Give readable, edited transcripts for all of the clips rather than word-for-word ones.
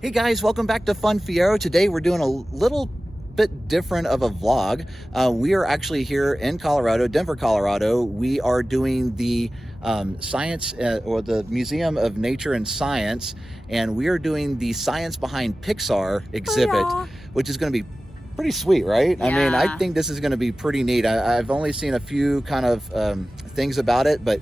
Hey guys, welcome back to Fun Fiero. Today we're doing a little bit different of a vlog. We are actually here in Colorado, Denver, Colorado. We are doing the science or the Museum of Nature and Science, and we are doing the Science Behind Pixar exhibit, which is going to be pretty sweet, right? Yeah. I mean, I think this is going to be pretty neat. I've only seen a few kind of things about it, but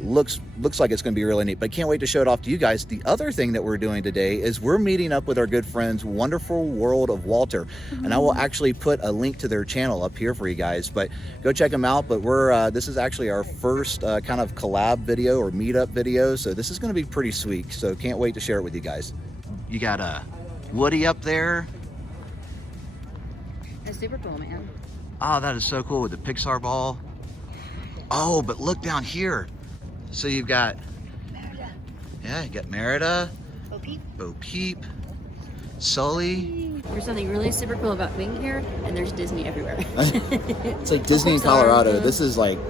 looks like it's going to be really neat. But can't wait to show it off to you guys. The other thing that we're doing today is we're meeting up with our good friends Wonderful World of Walter, and I will actually put a link to their channel up here for you guys, but go check them out. But we're this is actually our first kind of collab video or meetup video, so this is going to be pretty sweet. So can't wait to share it with you guys. You got Woody up there. That's super cool, man. Oh, that is so cool with the Pixar Ball. Oh, but look down here. So you've got, yeah, you got Merida, Bo Peep, Sully. There's something really super cool about being here, and there's Disney everywhere. It's like Disney in Colorado. This is kind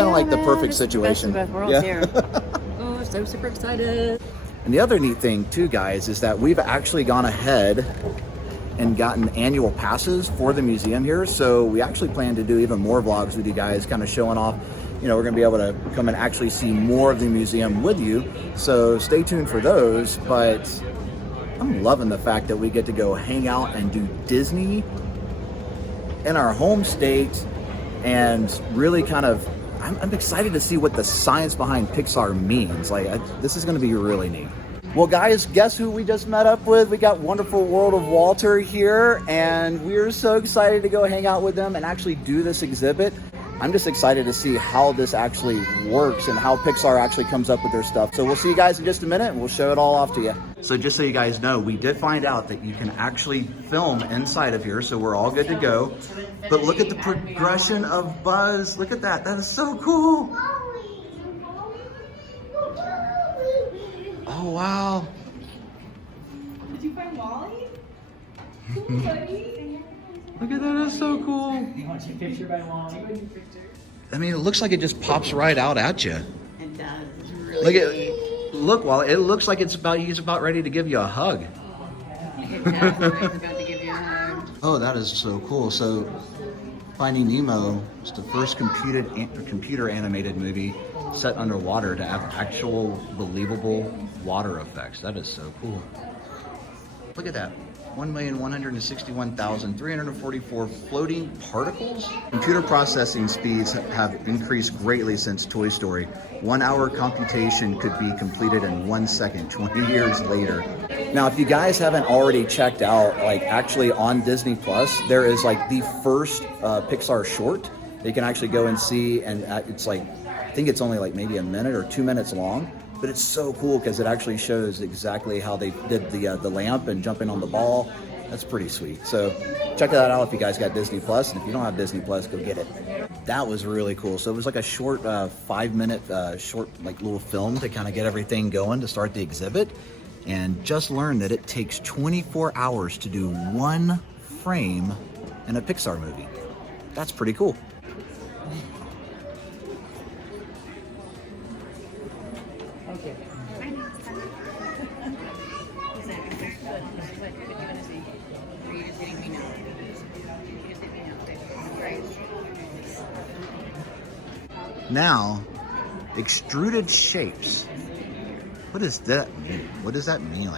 of like the perfect situation. Best of both worlds here. Oh, so super excited. And the other neat thing too, guys, is that we've actually gone ahead and gotten annual passes for the museum here. So we actually plan to do even more vlogs with you guys, kind of showing off. You know, we're gonna be able to come and actually see more of the museum with you. So stay tuned for those. But I'm loving the fact that we get to go hang out and do Disney in our home state, and really kind of, I'm excited to see what the science behind Pixar means. This is gonna be really neat. Well, guys, guess who we just met up with? We got Wonderful World of Walter here, and we're so excited to go hang out with them and actually do this exhibit. I'm just excited to see how this actually works and how Pixar actually comes up with their stuff. So we'll see you guys in just a minute, and we'll show it all off to you. So just so you guys know, we did find out that you can actually film inside of here, so we're all good to go. But look at the progression of Buzz. Look at that. That is so cool. Oh, wow. Did you find Wally? Cool, buddy. Look at that, that's so cool. You want your picture by Wally? I mean, it looks like it just pops right out at you. It does. It's really Look, Wally, it looks like he's about ready to give you a hug. It does. It's about to give you a hug. Oh, that is so cool. So Finding Nemo is the first computer animated movie set underwater to have actual believable water effects. That is so cool. Look at that. 1,161,344 floating particles. Computer processing speeds have increased greatly since Toy Story. 1 hour computation could be completed in 1 second, 20 years later. Now, if you guys haven't already checked out, actually on Disney Plus, there is the first Pixar short that you can actually go and see, and it's I think it's only maybe a minute or 2 minutes long. But it's so cool because it actually shows exactly how they did the lamp and jumping on the ball. That's pretty sweet. So check that out if you guys got Disney Plus, and if you don't have Disney Plus, go get it. That was really cool. So it was a short 5-minute short little film to kind of get everything going to start the exhibit, and just learned that it takes 24 hours to do one frame in a Pixar movie. That's pretty cool. Now, extruded shapes. What does that mean? What does that mean?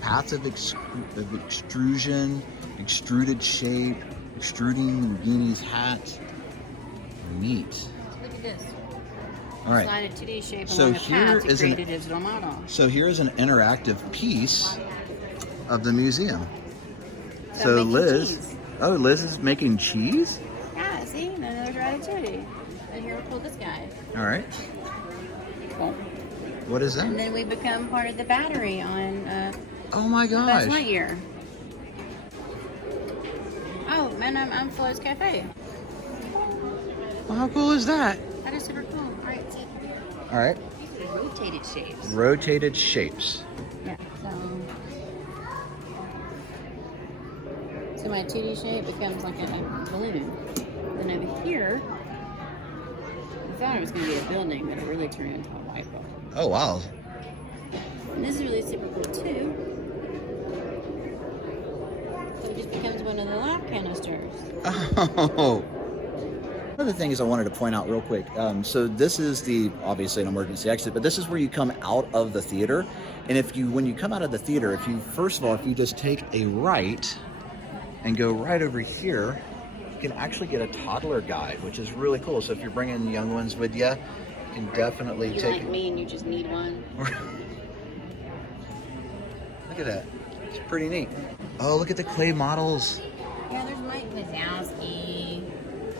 Paths of extrusion, extruded shape, extruding Houdini's hat. Neat. Look at this. All right. Slide a 2D shape So along a here path to is create a digital model. So here is an interactive piece of the museum. So Liz, cheese. oh, Liz is making cheese? Yeah, see? And then there's ratatouille. And here we pull this guy. All right. Cool. What is that? And then we become part of the battery on Oh my Buzz gosh. Lightyear. Oh, man, I'm Flo's Cafe. Well, how cool is that? That is super cool. All right, see. All right. These are rotated shapes. Rotated shapes. Yeah, so my 2D shape becomes like a balloon. Then over here, I thought it was going to be a building, but it really turned into a white ball. Oh, wow. And this is really super cool too. Here comes one of the lock canisters. Oh. One of the things I wanted to point out real quick. So this is obviously an emergency exit, but this is where you come out of the theater. And when you come out of the theater, if you just take a right and go right over here, you can actually get a toddler guide, which is really cool. So if you're bringing young ones with you, you can definitely You're take like me and you just need one. Look at that. It's pretty neat. Oh, look at the clay models. Yeah, there's Mike Wazowski.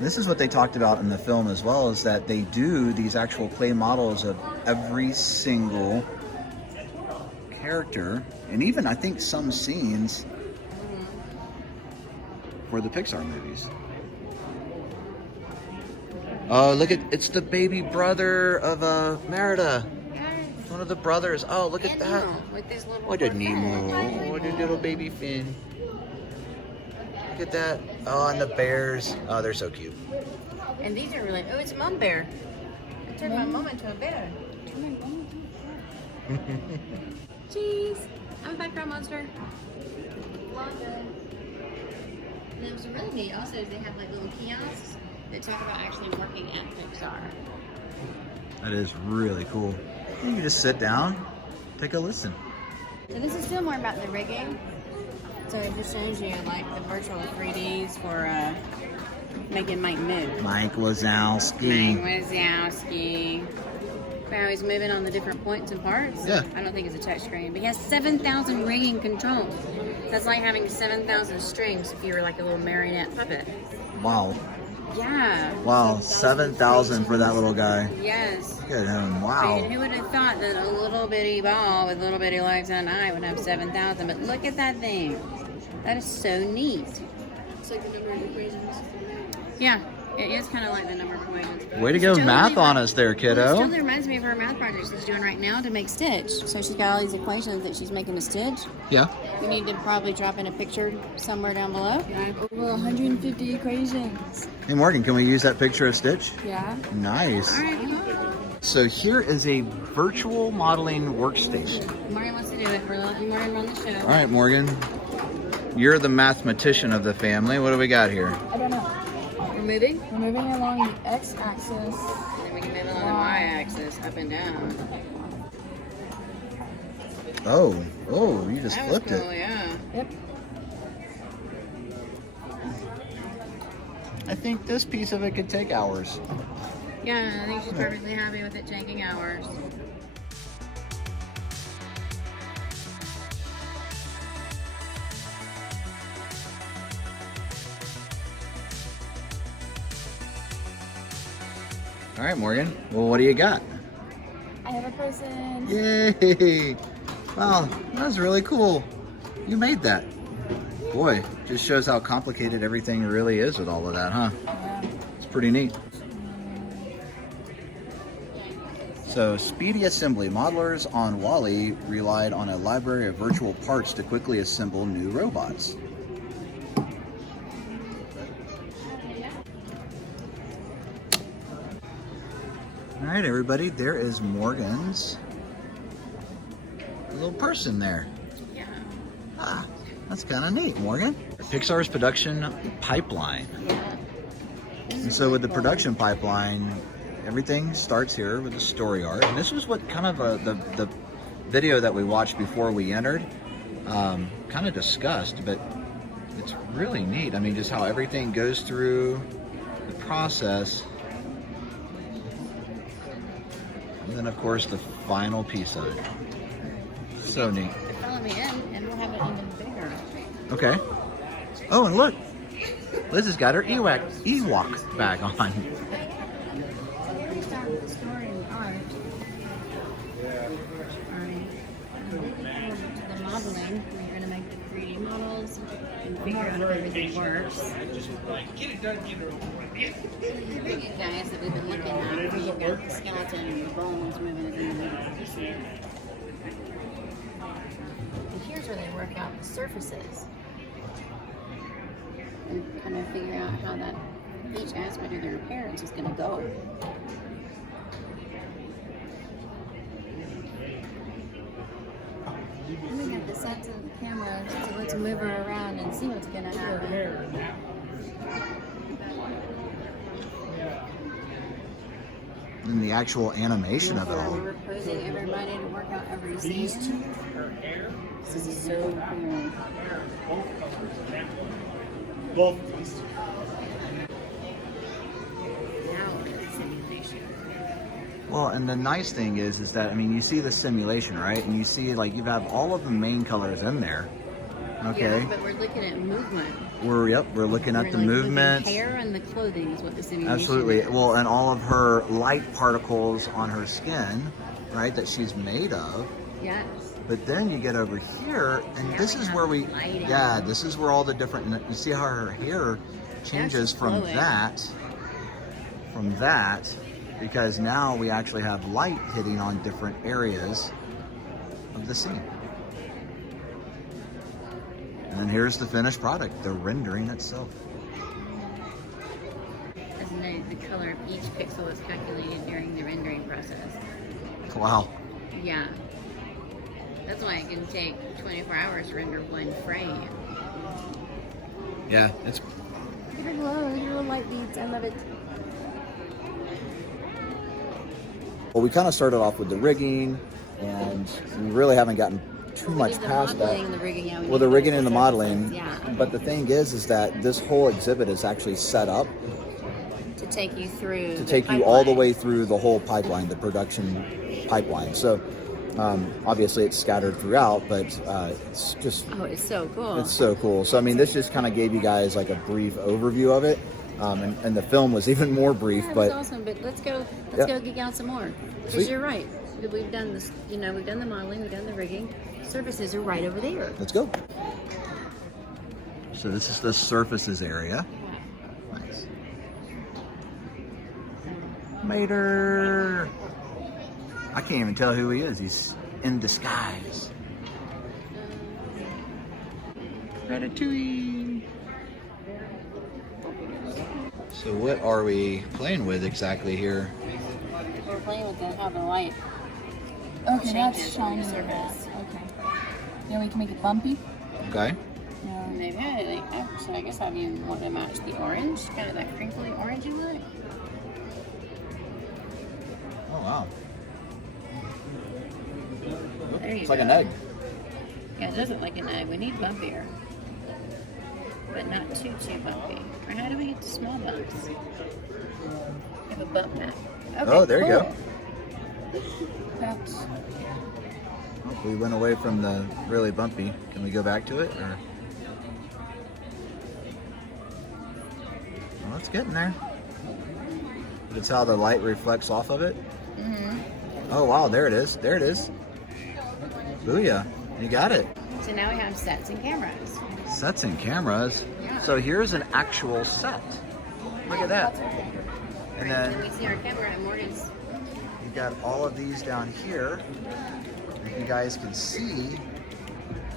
This is what they talked about in the film as well, is that they do these actual clay models of every single character, and even I think some scenes for the Pixar movies. Oh, look it's the baby brother of Merida. It's one of the brothers. Oh, look at that. With this little What a Nemo. What a little baby fin. Look at that. Oh, and the bears. Oh, they're so cute. And these are really, oh, it's a mom bear. I turned my mom into a bear. Jeez. I'm a background monster. And it was really neat also is they have like little kiosks that talk about actually working at Pixar. That is really cool. You can just sit down, take a listen. So this is still more about the rigging. So it just shows you like the virtual 3Ds for making Mike move. Mike Wazowski. Mike Wazowski. Wow, he's moving on the different points and parts. Yeah. I don't think it's a touch screen, but he has 7,000 rigging controls. That's like having 7,000 strings if you were like a little marionette puppet. Wow. Yeah. Wow, 7,000 for that little guy. Yes. Look at him. I Wow. mean, who would have thought that a little bitty ball with little bitty legs and an eye would have 7,000? But look at that thing. That is so neat. It's like the number of equations. Yeah, it is kind of like the number of equations. Way to go math on us there, Well, it kiddo. totally reminds me of her math project she's doing right now to make Stitch. So she's got all these equations that she's making a Stitch. Yeah. We need to probably drop in a picture somewhere down below. Over 150 equations. Hey, Morgan, can we use that picture of Stitch? Yeah. Nice. All right. So here is a virtual modeling workstation. Morgan wants to do it. We're letting Morgan run the show. All right, Morgan. You're the mathematician of the family. What do we got here? I don't know. We're moving? We're moving along the x-axis. And then we can move along the y-axis, up and down. Oh, you just That was flipped cool, it. yeah. Yep. I think this piece of it could take hours. Yeah, I think she's perfectly happy with it taking hours. All right, Morgan. Well, what do you got? I have a person. Yay! Wow, that was really cool. You made that. Boy, just shows how complicated everything really is with all of that, huh? Yeah. It's pretty neat. So, speedy assembly. Modelers on WALL-E relied on a library of virtual parts to quickly assemble new robots. All right, everybody, there is Morgan's little person there. Yeah. Ah, that's kind of neat, Morgan. Pixar's production pipeline. Yeah. And so with the production pipeline, everything starts here with the story arc. And this was what kind of the video that we watched before we entered kind of discussed, but it's really neat. I mean, just how everything goes through the process. And then, of course, the final piece of it. So neat. Follow me in, and we'll have it even bigger. Okay. Oh, and look. Liz has got her Ewok bag on. Based on the story and art. To the modeling, we're going to make the 3D models and figure out if everything works. The big guys that we've been looking at, you've got the skeleton and the bones moving in the middle. And here's where they work out the surfaces and kind of figure out how that each aspect of their appearance is going to go. And we got the set to the camera, so let's move her around and see what's gonna happen. And the actual animation of it all. We're posing everybody to work out every scene. This is so cool. Both. Now we're in simulation. Well, and the nice thing is that, I mean, you see the simulation, right? And you see, like, you have all of the main colors in there. Okay. Yeah, but we're looking at movement. We're looking at the movement. The hair and the clothing is what the simulation Absolutely. is. Well, and all of her light particles on her skin, right, that she's made of. Yes. But then you get over here, and Now this we is have where we, lighting. yeah, this is where all the different, you see how her hair changes she's from glowing. that, because now we actually have light hitting on different areas of the scene. And then here's the finished product, the rendering itself. As note, the color of each pixel is calculated during the rendering process. Wow. Yeah. That's why it can take 24 hours to render one frame. Yeah, it's Look at her glow, look at her little light beads. I love it. well, we kind of started off with the rigging, and we really haven't gotten too much The past that. modeling and the rigging, yeah. Well, the rigging and the modeling. Yeah. But the thing is that this whole exhibit is actually set up To take you through. to take you all the way through the whole pipeline, the production pipeline. So obviously it's scattered throughout, but it's just, Oh, it's so cool. it's so cool. So I mean, this just kind of gave you guys like a brief overview of it. And the film was even more brief, Yeah, it but was awesome, but let's go Yep. geek out some more. Sweet. Because you're right. We've done this, we've done the modeling, we've done the rigging. Surfaces are right over there. let's go. So this is the surfaces area. Nice. Mater. I can't even tell who he is. He's in disguise. Ratatouille. So what are we playing with exactly here? We're playing with how the light Okay, that's changes shiny. on the surface. Okay. Then we can make it bumpy. Okay. No. Maybe so I guess I'd even want to match the orange, kind of that crinkly orange you like. Oh wow. There you It's go. like an egg. Yeah, it does look like an egg. We need bumpier. But not too bumpy. Or how do we get to small bumps? Have a bump map. Okay, Oh, there you go. That's Oh, we went away from the really bumpy. Can we go back to it? Or? Well, it's getting there. But it's how the light reflects off of it. Mm-hmm. Oh wow, there it is. There it is. Booyah. You got it. So now we have sets and cameras. Sets and cameras. Yeah. So here's an actual set. Look at that. And Then then we see our camera at Morgan's. you got all of these down here. If you guys can see,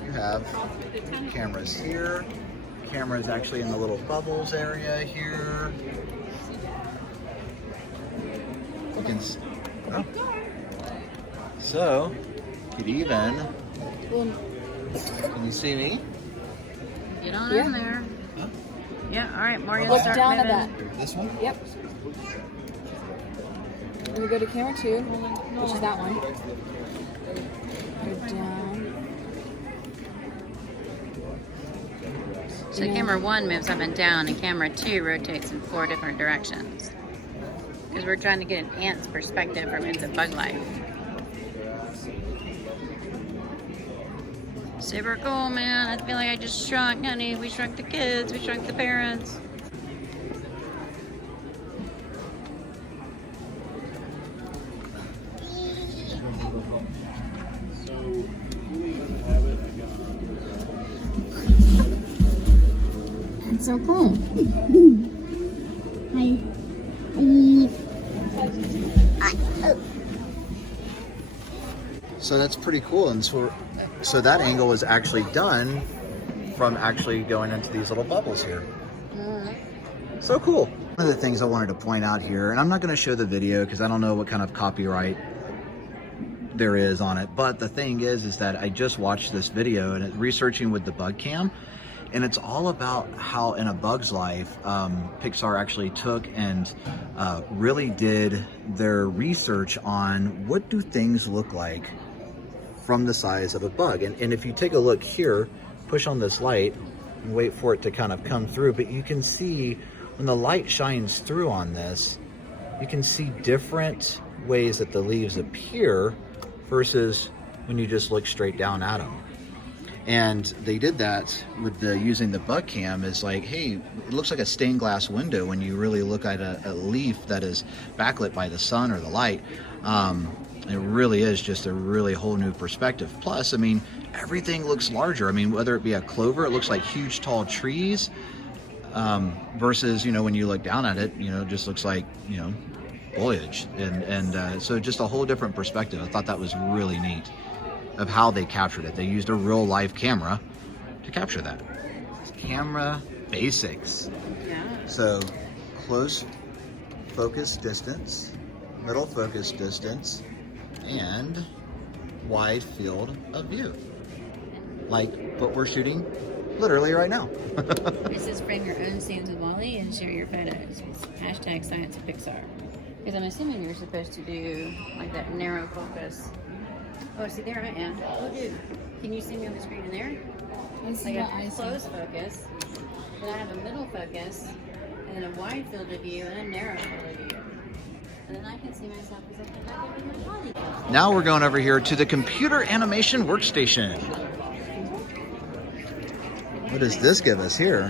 you have cameras here. Cameras actually in the little bubbles area here. You can oh. So, could even, can you see me? Get on Yeah. in there. Huh? Yeah, all right, Morgan, look start down moving. at that. This one? Yep. And we go to camera 2, which is that one. Go down. So camera 1 moves up and down, and camera 2 rotates in 4 different directions. Because we're trying to get an ant's perspective from It's a Bug Life. Super cool, man. I feel like I just shrunk, honey. We shrunk the kids. We shrunk the parents. It's so cool. Hi. So that's pretty cool. And so that angle is actually done from actually going into these little bubbles here. So cool. One of the things I wanted to point out here, and I'm not going to show the video because I don't know what kind of copyright there is on it. But the thing is that I just watched this video and researching with the bug cam, and it's all about how in A Bug's Life, Pixar actually took and really did their research on what do things look like from the size of a bug. And if you take a look here, push on this light and wait for it to kind of come through, but you can see when the light shines through on this, you can see different ways that the leaves appear versus when you just look straight down at them. And they did that with using the bug cam, is like, hey, it looks like a stained glass window when you really look at a leaf that is backlit by the sun or the light. It really is just a really whole new perspective. Plus, I mean, everything looks larger. I mean, whether it be a clover, it looks like huge tall trees, versus, you know, when you look down at it, you know, it just looks like, you know, foliage. And so just a whole different perspective. I thought that was really neat of how they captured it. They used a real live camera to capture that. Camera basics. Yeah. So close focus distance, middle focus distance, and wide field of view. Like what we're shooting literally right now. This is frame your own scenes with Wally and share your photos. Hashtag Science of Pixar. Because I'm assuming you're supposed to do like that narrow focus. Oh, see, there I am. Oh, dude. Can you see me on the screen in there? Like a close focus. Then I have a middle focus, and then a wide field of view, and a narrow field of view. And then I can see myself as I come back over my polygon. Now we're going over here to the computer animation workstation. What does this give us here?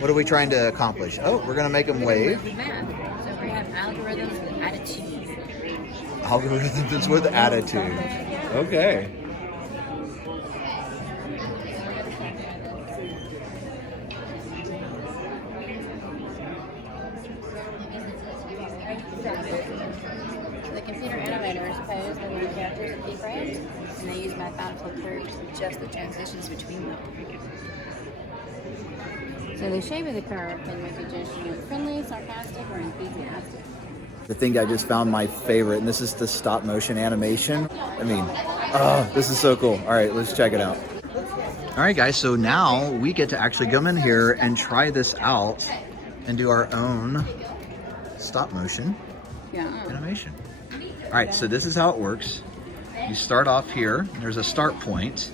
What are we trying to accomplish? Oh, we're going to make them wave. Math. So we have algorithms with attitude. Algorithms with attitude. Okay. The computer animators pose the main characters in keyframes, and they use mathematical curves to adjust the transitions between them. So the shape of the curve can make a gesture look friendly, sarcastic, or enthusiastic. The thing I just found my favorite, and this is the stop motion animation. I mean, this is so cool. All right, let's check it out. All right, guys, so now we get to actually come in here and try this out and do our own stop motion animation. All right, so this is how it works. You start off here. There's a start point.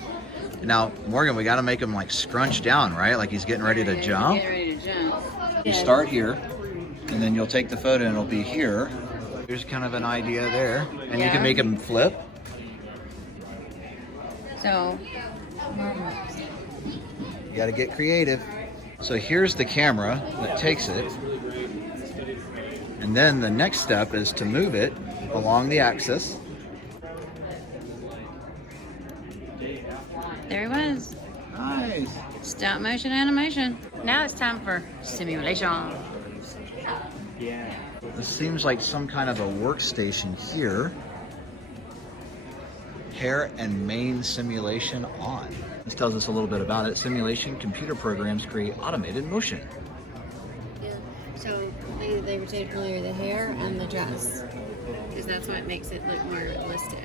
Now, Morgan, we got to make him like scrunch down, right? Like he's getting ready to jump. Get ready to jump. You start here, and then you'll take the photo and it'll be here. There's kind of an idea there. And you can make him flip. So, You got to get creative. So here's the camera that takes it. And then the next step is to move it along the axis. there he was. Nice. Stop motion animation. Now it's time for simulation. This seems like some kind of a workstation here. Hair and main simulation on. This tells us a little bit about it. Simulation, computer programs create automated motion. Yeah. So they were saying earlier the hair and the dress. Because that's what makes it look more realistic.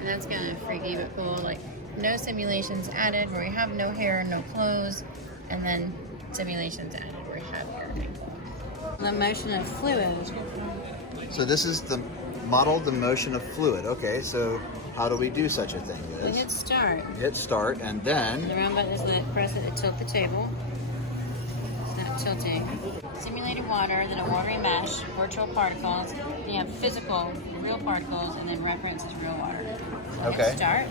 And that's kind of freaky but cool. Like, no simulations added where we have no hair, no clothes, and then simulations added where we have everything. The motion of fluid. So this is the model, the motion of fluid. Okay, so how do we do such a thing, We Liz? hit start. Hit start, and then The round button is press it to tilt the table. It's not tilting. Simulated water, then a watery mesh, virtual particles. Then you have physical, real particles, and then reference is real water. So Okay. hit start.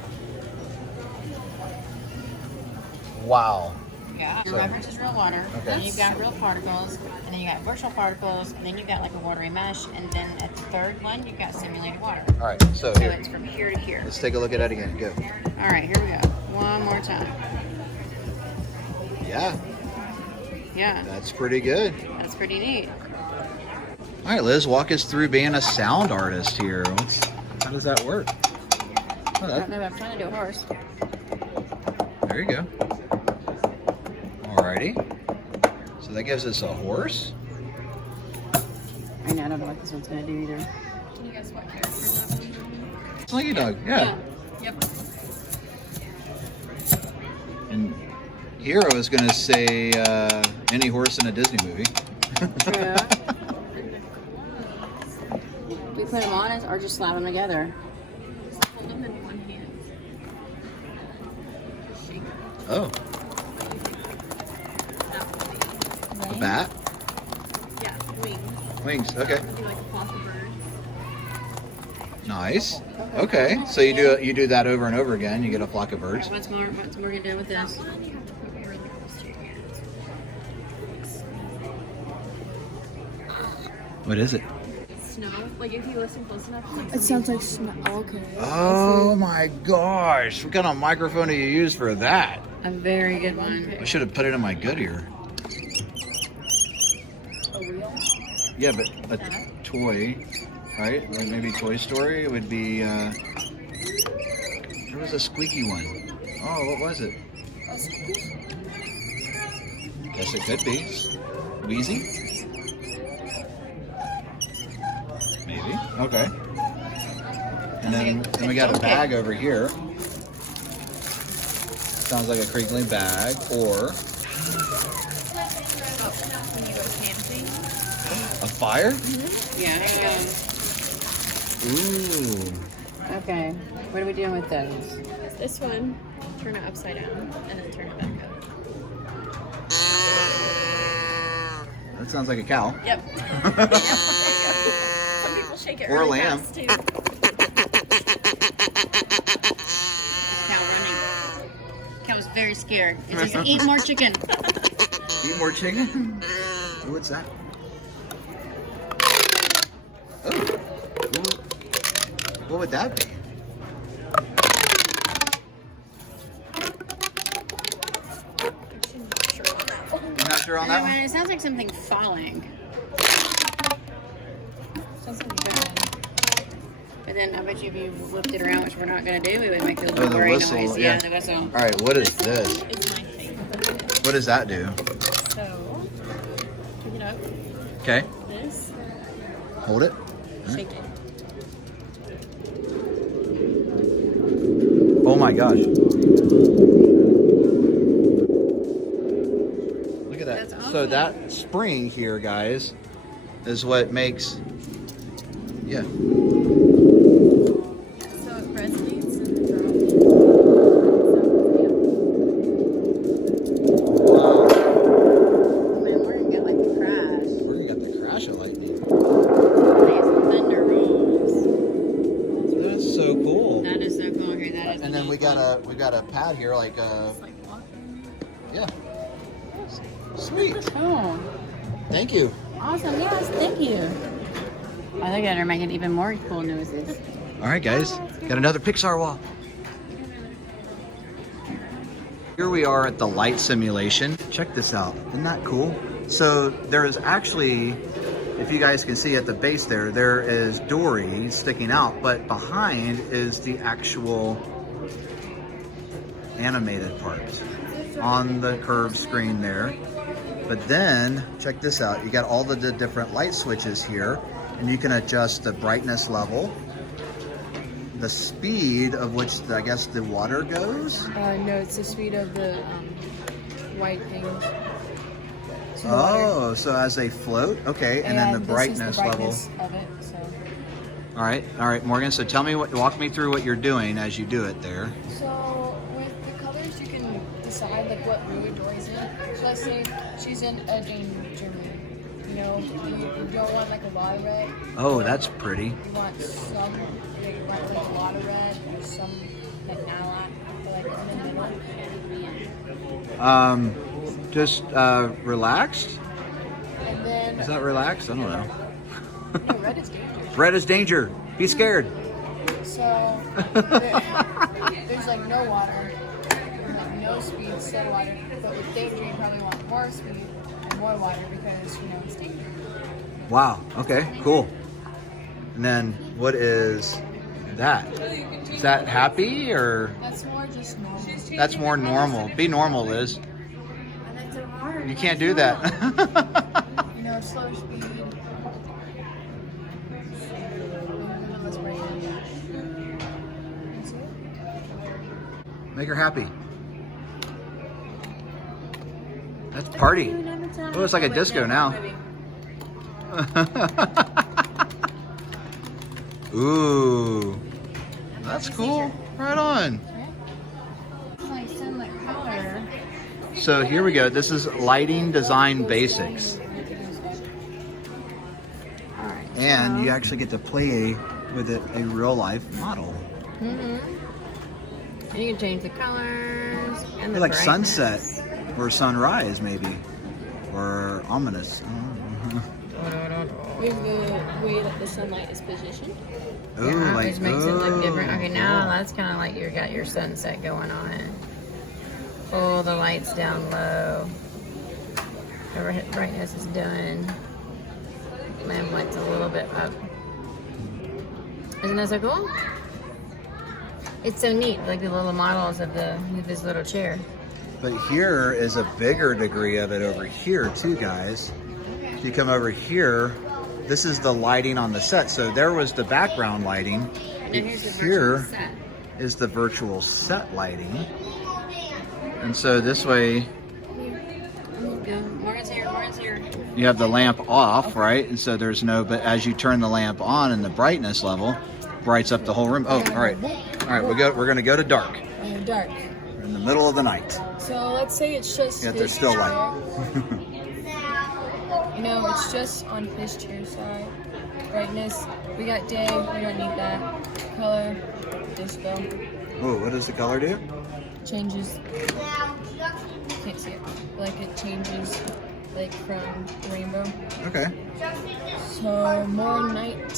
wow. Yeah. Your So- reference is real water. Okay. Then you've got real particles, and then you got virtual particles, and then you've got like a watery mesh, and then at the third one you've got simulated water. All right, so So here, it's from here to here. let's take a look at that again. Go. All right, here we go. One more time. Yeah, Yeah, that's pretty good. that's pretty neat. All right, Liz, walk us through being a sound artist here. How does that work? Oh, I don't know, but I'm trying to do a horse. there you go. Alrighty. So that gives us a horse. I know, I don't know what this one's gonna do either. Can you guess what character that one? Slinky Dog, yeah. Yep. And Hero is gonna say any horse in a Disney movie. True. We put them on or just slap them together? Hold them in one hand. Oh, a bat? Yeah, wings. Wings, okay. Do like a flock of birds. Nice. Okay, so you do that over and over again. You get a flock of birds. What's more gonna do with this? You have to put it really close to your hands. What is it? Snow. Like if you listen close enough, it's like It sounds like snow. Okay. Oh my gosh! What kind of microphone do you use for that? A very good one. I should have put it in my good ear. a wheel. Yeah, but a toy, right? Like maybe Toy Story would be. There was a squeaky one. Oh, what was it? Guess it could be Wheezy. Maybe. Okay. And then we got a bag over here. Sounds like a crinkly bag, or a fire? Yeah. Ooh. Okay. What are we doing with those? This one, turn it upside down and then turn it back up. That sounds like a cow. Yep. Some people shake it Or a really lamb. fast too. Cow running. Cow was very scared. It's like, eat more chicken. Eat more chicken? Ooh, what's that? Oh. What would that be? You're not sure on that one? It sounds like something falling. Sounds like a good one. But then I bet you if you whipped it around, which we're not going to do, we would make a Oh, little the gray whistle, noise. yeah. The whistle. All right, what is this? It's my favorite. What does that do? So, pick it up. Okay, This. hold it. Shake it. Oh my gosh. Look at that. That's awesome. So that spring here, guys, is what makes, yeah. So it resonates and the drum. Man, we're going to get like the crash. We're gonna get the crash of lightning. These thunder rolls. That's so cool. That is so cool. Okay, that is And then we got a pad here, like It's like walking. yeah. Sweet. Oh, Thank you. awesome. Yes, thank you. I think they're making even more cool noises. All right, guys, got another Pixar wall. Here we are at the light simulation. Check this out. Isn't that cool? So there is actually, if you guys can see at the base there is Dory sticking out, but behind is the actual animated part on the curved screen there. But then, check this out. You got all the different light switches here, and you can adjust the brightness level, the speed of which, I guess, the water goes. No, it's the speed of the white thing. So the water- Oh, so as they float, okay, and then the this is brightness level. of it. So. All right, Morgan. So tell me walk me through what you're doing as you do it there. So with the colors, you can decide like what mood Dory's in. So let's say she's in a danger mood. You know, you don't want like a lot of red. Oh, that's pretty. You want some, you want like a lot of red, or some like not a lot, but like in the middle. Just relaxed. And then Is that relaxed? I don't know. no, red is dangerous. Red is danger. Be scared. So there's like no water, like no speed, slow water. But with danger, you probably want more speed and more water because you know it's danger. Wow. Okay. Cool. And then what is that? Is that happy or That's more just normal. that's more normal? Be normal, Liz. You can't do that. You know, slow speed. Make her happy. That's party. Oh, it's like a disco now. Ooh, that's cool. Right on. So here we go. This is lighting design basics. And you actually get to play with it, a real life model. And you can change the colors and the Like brightness. sunset or sunrise, maybe, or ominous. Here's the way that the sunlight is positioned. Oh, Yeah, like which makes it look different. Okay, now cool. that's kind of like you got your sunset going on. Pull the lights down low. Overhead brightness is done. Lamp lights a little bit up. Isn't that so cool? It's so neat, like the little models of this little chair. But here is a bigger degree of it over here too, guys. If you come over here, this is the lighting on the set. So there was the background lighting. And here's the Here virtual set. is the virtual set lighting. And so this way Morgan's here. you have the lamp off, right? And so there's no, but as you turn the lamp on and the brightness level brights up the whole room. Oh, all right. All right, we're gonna go to dark. Dark. We're in the middle of the night. So let's say it's just Yet there's his still chair. light. No, it's just on his chair side. Brightness, we got day, we don't need that. Color, disco. Oh, what does the color do? Changes. Can't see it. Like it changes, like from rainbow. Okay. So more night.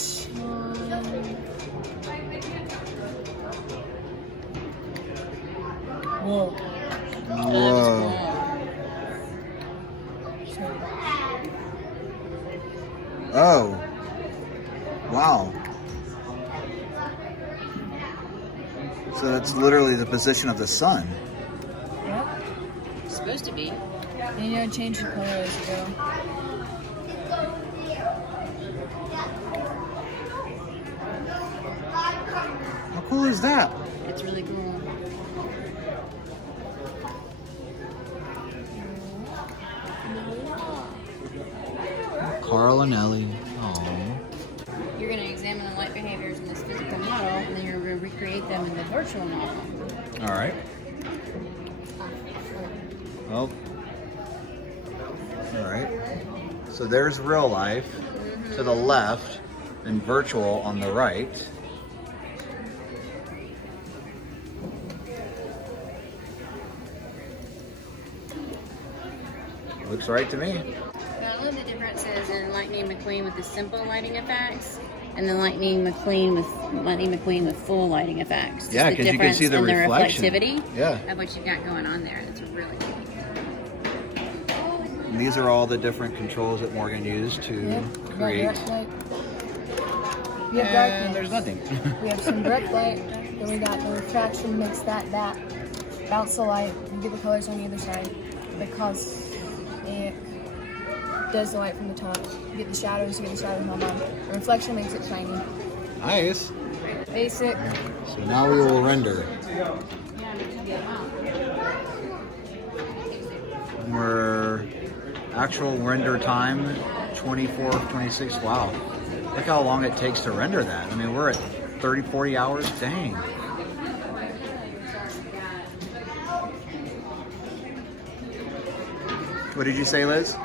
Whoa. Whoa. Oh. Wow. So that's literally the position of the sun. Yep. It's supposed to be. And you gotta change the color as you go. How cool is that? It's really cool. Carl and Ellie. Aww. You're going to examine the light behaviors in this physical model, and then you're going to recreate them in the virtual model. All right. Well. All right. So there's real life to the left and virtual on the right. Looks right to me. Now, I love the differences in Lightning McQueen with the simple lighting effects and the Lightning McQueen with full lighting effects. Just Yeah, the 'cause you can difference see the in reflection. reflectivity Yeah. of what you've got going on there. It's really cool. And these are all the different controls that Morgan used to Yep. create. Dark light. We have dark And there's nothing. We have some direct light. Then we got the refraction makes that bounce the light. You get the colors on either side because it does the light from the top. You get the shadows, you get the shadow held on. The reflection makes it shiny. Nice. Basic. So now we will render. We're actual render time 24, 26. Wow. Look how long it takes to render that. I mean, we're at 30, 40 hours. Dang. What did you say, Liz?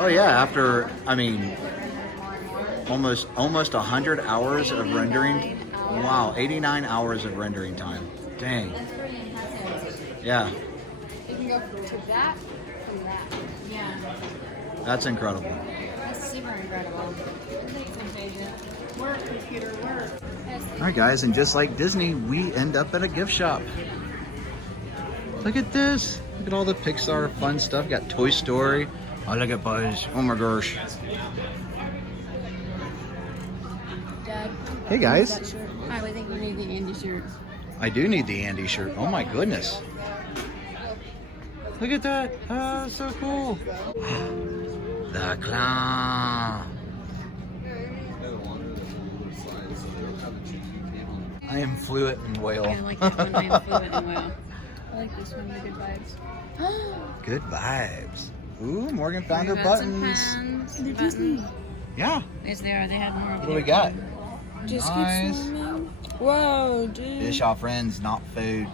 Oh yeah, after, I mean, almost 100 hours of rendering. Wow, 89 hours of rendering time. Dang. Yeah, You can go to that from that. Yeah, that's incredible. that's super incredible. Work, computer, work. All right, guys, and just like Disney, we end up at a gift shop. Look at this. Look at all the Pixar fun stuff. You got Toy Story. Oh, look at Buzz. Oh my gosh. Dad. Hey, guys. That shirt. I would think we need the Andy shirts. I do need the Andy shirt. Oh my goodness. Look at that. Oh, so cool. The clown. I am fluent in whale. I like that one. I'm fluent in whale. I like this one, the good vibes. Good vibes. Ooh, Morgan found her We got some buttons. pens. They're Buttons. Disney. Yeah. Is there? They had more. What do we got? Just Nice. keep swimming. Whoa, dude. Fish off friends, not food.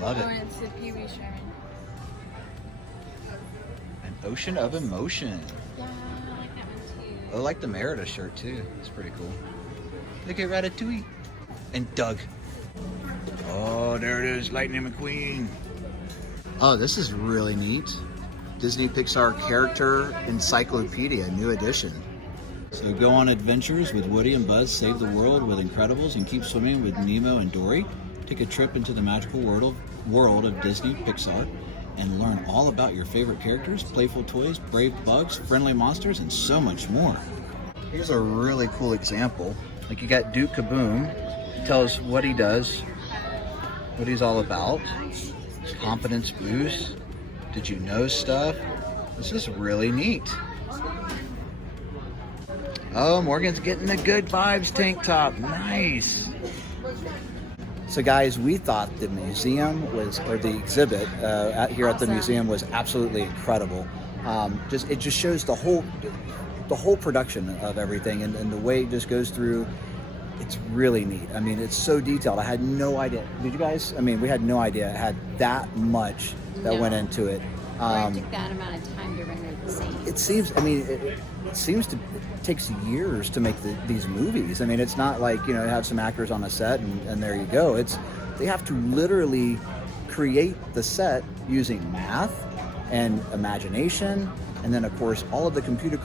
Love Oh, it. and it's the Pee Wee Sherman. An ocean of emotion. Yeah, I like that one too. I like the Merida shirt too. It's pretty cool. Look at Ratatouille. And Doug. Oh, there it is, Lightning McQueen. Oh, this is really neat. Disney Pixar Character Encyclopedia, new edition. So go on adventures with Woody and Buzz, save the world with Incredibles, and keep swimming with Nemo and Dory. Take a trip into the magical world of Disney Pixar and learn all about your favorite characters, playful toys, brave bugs, friendly monsters, and so much more. Here's a really cool example. Like you got Duke Kaboom. He tells what he does, what he's all about. Confidence boost. Did you know stuff? This is really neat. Oh, Morgan's getting the good vibes tank top. Nice. So guys, we thought the museum was, or the exhibit here at the museum was absolutely incredible. It just shows the whole production of everything and the way it just goes through. It's really neat. I mean, it's so detailed. I had no idea. Did you guys? I mean, we had no idea it had that much that went into it. Or it took that amount of time to render the scene. It seems. I mean, it seems to. It takes years to make these movies. I mean, it's not like you have some actors on a set and there you go. They have to literally create the set using math and imagination. And then, of course, all of the computer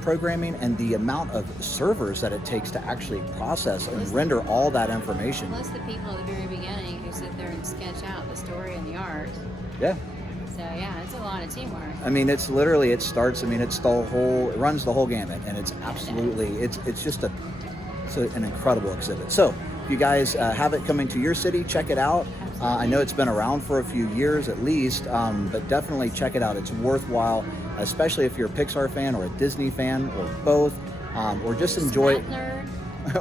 programming and the amount of servers that it takes to actually process and render all that information. Plus the people at the very beginning who sit there and sketch out the story and the art. Yeah. So, yeah, it's a lot of teamwork. I mean, it runs the whole gamut. And it's absolutely, it's just an incredible exhibit. So, if you guys have it coming to your city, check it out. I know it's been around for a few years at least, but definitely check it out. It's worthwhile, especially if you're a Pixar fan or a Disney fan or both, or just enjoy,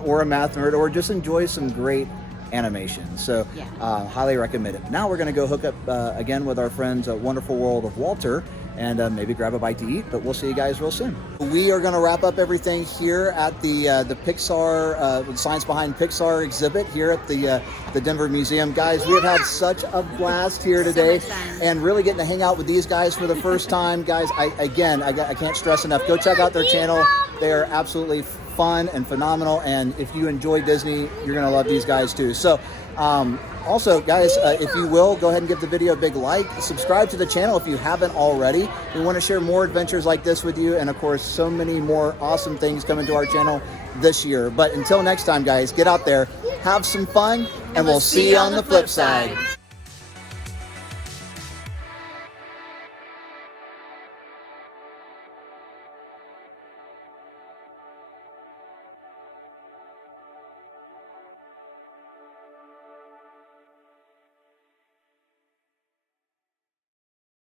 or a math nerd, or just enjoy some great animation. So highly recommend it. Now we're going to go hook up again with our friends at Wonderful World of Walter and maybe grab a bite to eat, but we'll see you guys real soon. We are going to wrap up everything here at the Pixar, Science Behind Pixar exhibit here at the Denver Museum. Guys, we have had such a blast here today, and really getting to hang out with these guys for the first time. Guys, I can't stress enough, go check out their channel. They are absolutely fun and phenomenal, and if you enjoy Disney, you're going to love these guys too. So, also, guys, if you will, go ahead and give the video a big like. Subscribe to the channel if you haven't already. We want to share more adventures like this with you. And, of course, so many more awesome things coming to our channel this year. But until next time, guys, get out there, have some fun, and we'll see you on the flip side.